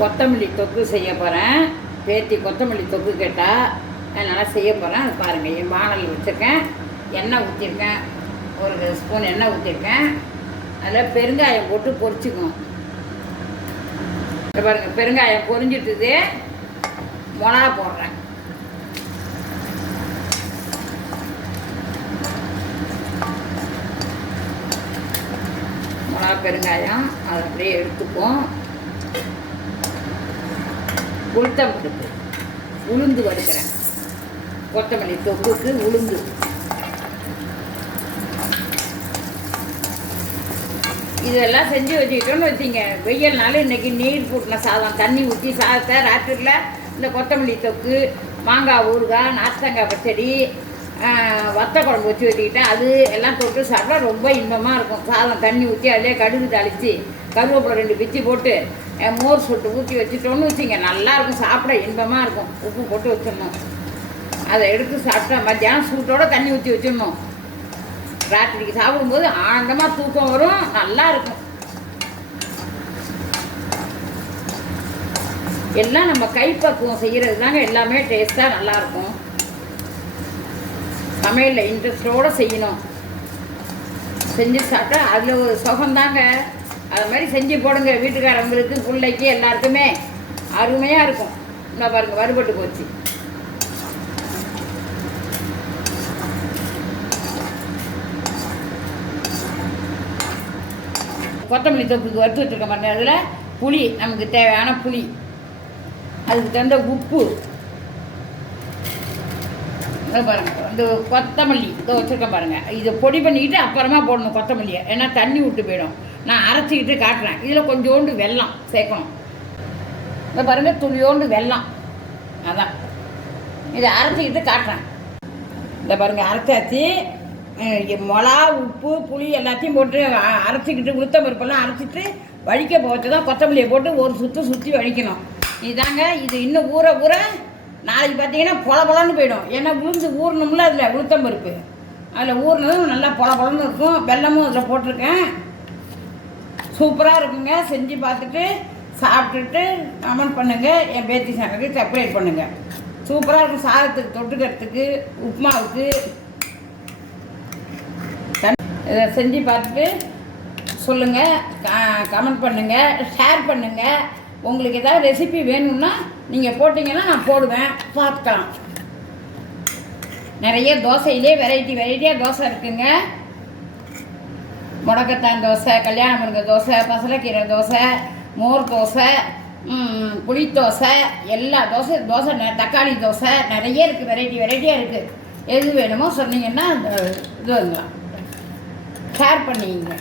கொத்தமல்லி தொக்கு செய்ய போகிறேன் பேத்தி கொத்தமல்லி தொக்கு கேட்டால் அதனால் செய்ய போகிறேன் அது பாருங்கள் என் வானல் வச்சுருக்கேன். எண்ணெய் ஊற்றிருக்கேன் ஒரு ஸ்பூன் எண்ணெய் ஊற்றிருக்கேன் அதில் பெருங்காயம் போட்டு பொரிச்சுக்கணும் பாருங்கள் பெருங்காயம் பொரிஞ்சிட்டுது. மிளகா போடுறேன். மிளகா பெருங்காயம் அதை அப்படியே எடுத்துப்போம். உளுத்தம் பருப்பு உளுந்து வறுக்கிறேன். கொத்தமல்லி தொக்குக்கு உளுந்து. இதெல்லாம் செஞ்சு வச்சுக்கிட்டோன்னு வச்சுங்க நாளும் இன்னைக்கு நீர் போட்டின சாதம் தண்ணி ஊற்றி சாதத்தை ராத்திரியில் இந்த கொத்தமல்லி தொக்கு மாங்காய் ஊறுகாய் நாத்தங்காய் பச்சடி வத்த குழம்பு வச்சு வச்சுக்கிட்டேன் அது எல்லாம் தொட்டு சாப்பிட்டா ரொம்ப இன்பமாக இருக்கும். சாதம் தண்ணி ஊற்றி அதிலே கடுகு தாளித்து கருவேப்பிலை ரெண்டு பிச்சு போட்டு மோர் சொட்டு ஊற்றி வச்சுட்டோன்னு வச்சுங்க நல்லாயிருக்கும் சாப்பிட இன்பமாக இருக்கும். உப்பு போட்டு வச்சிடணும். அதை எடுத்து சாப்பிட்டா மத்தியானம் சூட்டோட தண்ணி ஊற்றி வச்சிடணும். ராத்திரிக்கு சாப்பிடும்போது ஆனந்தமாக தூக்கம் வரும். நல்லா இருக்கும். எல்லாம் நம்ம கைப்பக்குவம் செய்கிறது தாங்க எல்லாமே டேஸ்ட்டாக நல்லாயிருக்கும் சமையலில் இன்ட்ரெஸ்டோடு செய்யணும். செஞ்சு சாப்பிட்டா அதில் ஒரு சுகம்தாங்க. அது மாதிரி செஞ்சு போடுங்க வீட்டுக்காரங்களுக்கு பிள்ளைக்கு எல்லாருக்குமே அருமையாக இருக்கும். இன்னும் பாருங்க வறுபட்டு போச்சு. கொத்தமல்லி தொப்புக்கு வறுத்து வச்சுருக்க பாருங்க அதில் புளி நமக்கு தேவையான புளி. அதுக்கு தகுந்த உப்பு. இதோ பாருங்க இந்த கொத்தமல்லி இதோ வச்சுருக்கேன் பாருங்கள் இதை பொடி பண்ணிக்கிட்டு அப்புறமா போடணும் கொத்தமல்லியை. ஏன்னா தண்ணி விட்டு போயிடும். நான் அரைச்சிக்கிட்டு காட்டுறேன். இதில் கொஞ்சோண்டு வெல்லம் சேர்க்கணும். இந்த பாருங்கள் துளியோண்டு வெல்லம். அதான். இதை அரைச்சிக்கிட்டு காட்டுறேன். இந்த பாருங்க அரைச்சாச்சு. மிளா உப்பு புளி எல்லாத்தையும் போட்டு அரைச்சிக்கிட்டு உளுத்தம் பருப்பெல்லாம் அரைச்சிட்டு வழிக்க போச்சு தான் கொத்தமல்லியை போட்டு ஒரு சுற்று சுற்றி வழிக்கணும் இதாங்க இது இன்னும் ஊற ஊற நாளைக்கு பார்த்தீங்கன்னா பொல பொலன்னு போயிடும். ஏன்னா உளுந்து ஊறணும்ல அதில் உளுத்தம் பருப்பு. அதில் ஊறினதும் நல்லா பொல பொலன்னு இருக்கும். வெல்லமும் அதில் போட்டிருக்கேன். சூப்பராக இருக்குங்க. செஞ்சு பார்த்துட்டு சாப்பிட்டுட்டு கமெண்ட் பண்ணுங்கள் என் பேத்தி சேனலுக்கு சப்ஸ்கிரைப் பண்ணுங்கள் சூப்பராக இருக்கும். சாதத்துக்கு தொட்டுக்கிறதுக்கு உப்புமாவுக்கு. இதை செஞ்சு பார்த்துட்டு சொல்லுங்கள் கமெண்ட் பண்ணுங்கள் ஷேர் பண்ணுங்கள் உங்களுக்கு ஏதாவது ரெசிபி வேணும்னா நீங்கள் போட்டிங்கன்னா நான் போடுவேன். பார்த்துக்கலாம் நிறைய தோசையிலே வெரைட்டி வெரைட்டியாக தோசை இருக்குங்க. முடக்கத்தான் தோசை கல்யாண முருங்கை தோசை பசலைக்கீரை தோசை மோர் தோசை புளி தோசை எல்லா தோசை தோசை தக்காளி தோசை நிறைய இருக்குது வெரைட்டி வெரைட்டியாக இருக்குது எது வேணுமோ சொன்னீங்கன்னா இது வந்துடலாம் ஷேர் பண்ணிங்க.